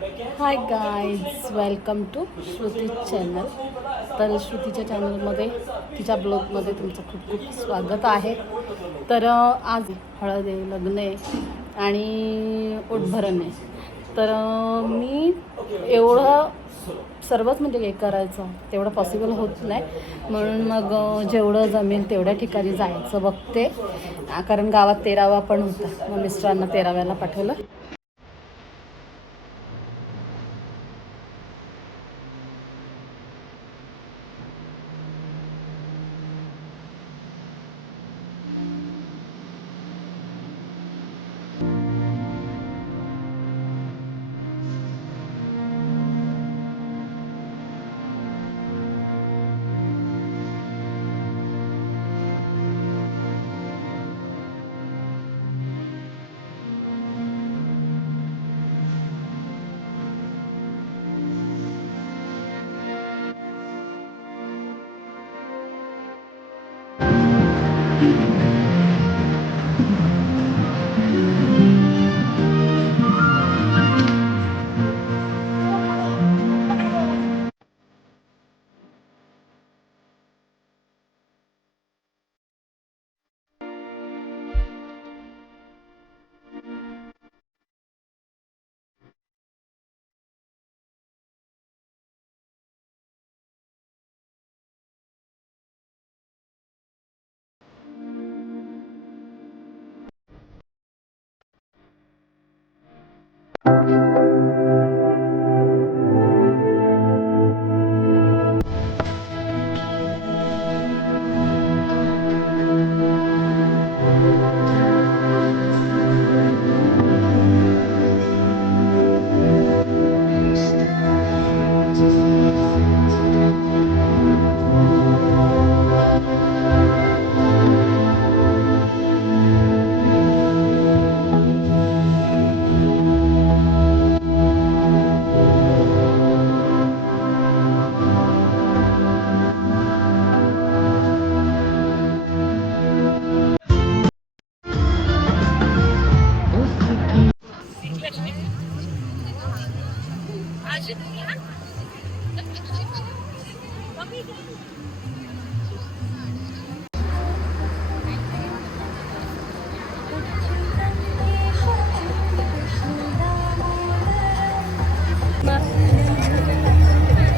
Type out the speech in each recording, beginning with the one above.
High guys, welcome to Shruti channel. तर श्रुतीच्या चॅनलमध्ये तिच्या ब्लॉगमध्ये तुमचं खूप खूप स्वागत आहे. तर आज हळद आहे, लग्न आहे आणि ओटभरण आहे. तर मी एवढं सर्वच म्हणजे हे करायचं तेवढं पॉसिबल होत नाही, म्हणून मग जेवढं जमेल तेवढ्या ठिकाणी जायचं बघते. कारण गावात 13वा पण होता, मग मिस्टरांना 13व्याला पाठवलं.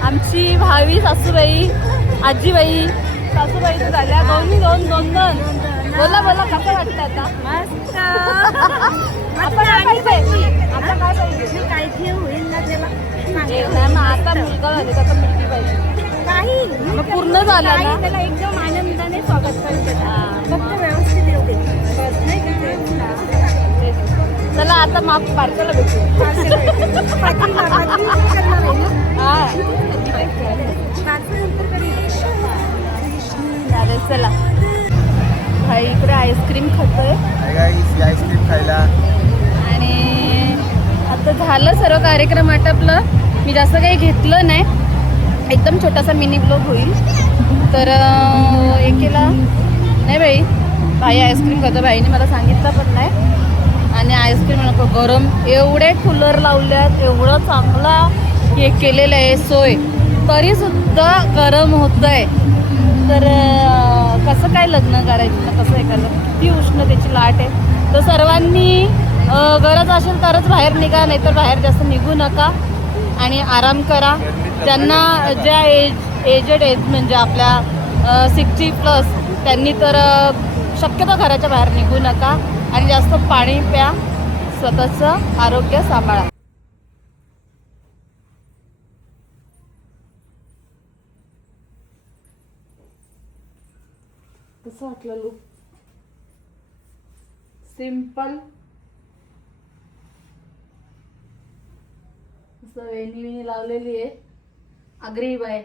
आमची भावी सासूबाई, आजीबाई, सासूबाई झाल्या दोन्ही दोन दोन दोन. बोला बोला, कसं वाटतं आता? मस्त. आता काय पाहिजे? आता काय पाहिजे? काय ठेव होईल ना त्याला. आता मुलगा झाले तर मुलगी पाहिजे. काही मग पूर्ण झालं ना, त्याला एकदम आनंदाने स्वागत करते. फक्त व्यवस्थित येते. चला आता माफ बारकाला भेटू. चला भाई, इकडे आईस्क्रीम खातोय. आईस्क्रीम खायला. आणि आता झालं सर्व कार्यक्रम आटपलं. मी जास्त काही घेतलं नाही, एकदम छोटासा मिनी ब्लॉग होईल. तर एकेला नाही भाई आईस्क्रीम खातो. भाईने मला सांगितलं पण नाही. आणि आईस्क्रीम नको, गरम एवढे कूलर लावल्यात, एवढं चांगला हे केलेलं आहे सोय, तरीसुद्धा गरम होतं आहे. तर कसं काय लग्न करायचं ना, कसं हे करायचं, किती उष्णतेची लाट आहे. तर सर्वांनी गरज असेल तरच बाहेर निघा, नाहीतर बाहेर जास्त निघू नका आणि आराम करा. ज्यांना ज्या एजेड आहेत म्हणजे आपल्या 60+ त्यांनी तर शक्यतो घराच्या बाहेर निघू नका आणि जास्त पाणी प्या, स्वतःचं आरोग्य सांभाळा. कसं वाटलं लुक? सिंपल असं वेणी लावलेली आहे. आगरी बाय.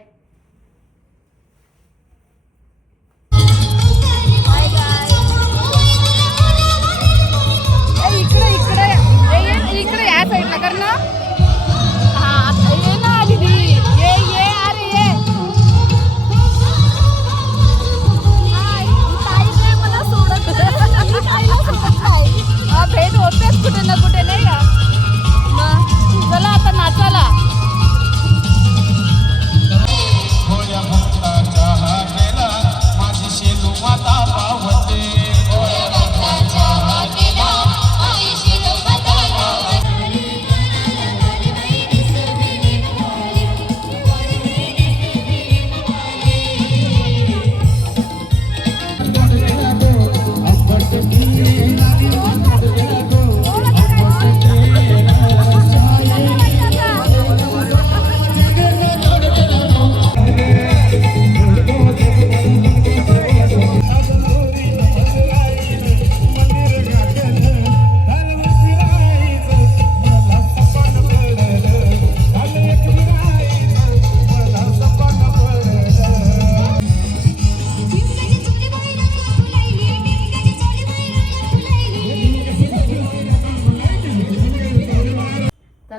इकडे या साईडला कर ना. हा ये ना दीदी, ये अरे ये. मला सोडत भेट होतेच कुठे ना कुठे, नाही का? मग चला आता नाच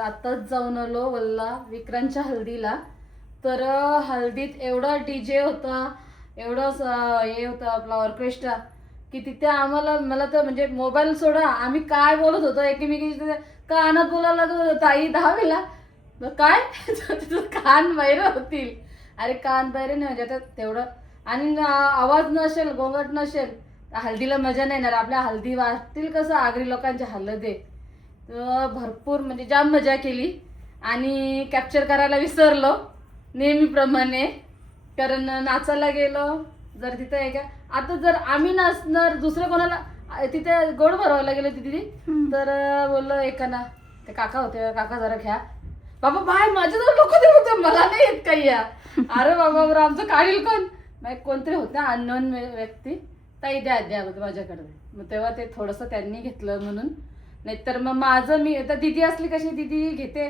आत्ताच जाऊन आलो वल्ला विक्रांतच्या हल्दीला. तर हल्दीत एवढा DJ होता, एवढं हे होतं आपला ऑर्केस्ट्रा, की तिथे आम्हाला मला तर म्हणजे मोबाईल सोडा आम्ही काय बोलत होतो एकमेकीच्या कानात बोलायला लागत होतो. ताई 10वीला काय तुझं कान बाहेर होतील. अरे कान बाहेर नाही म्हणजे आता तेवढं आणि आवाज नसेल गोंगाट नसेल हल्दीला मजा नाही येणार. आपल्या हल्दी वाटतील कसं आगरी लोकांच्या हल्दे. तर भरपूर म्हणजे जाम मजा केली आणि कॅप्चर करायला विसरलो नेहमीप्रमाणे, कारण नाचायला गेलो जर तिथे आहे का आता जर आम्ही नसणार दुसरं कोणाला तिथे गोड भरवायला गेलो तिथे तर बोललो एकाना ते काका होते, काका जरा घ्या बाबा बाय माझ्या जर लोक ते होते मला नाही येत काही या. अरे बाबा बरं आमचं काढील कोण कोणतरी होत्या अननोन व्यक्ती, ताई द्या होतं माझ्याकडे. मग तेव्हा ते थोडंसं त्यांनी घेतलं म्हणून, नाहीतर मग माझं मी आता दिदी असली कशी दिदी घेते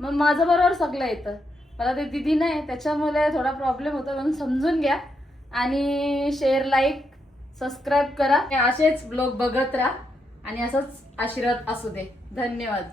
मग माझं बरोबर सगळं येतं. मला ते दिदी नाही त्याच्यामुळे थोडा प्रॉब्लेम होतो म्हणून समजून घ्या आणि शेअर लाईक सबस्क्राईब करा. असेच ब्लॉग बघत राहा आणि असंच आशीर्वाद असू दे. धन्यवाद.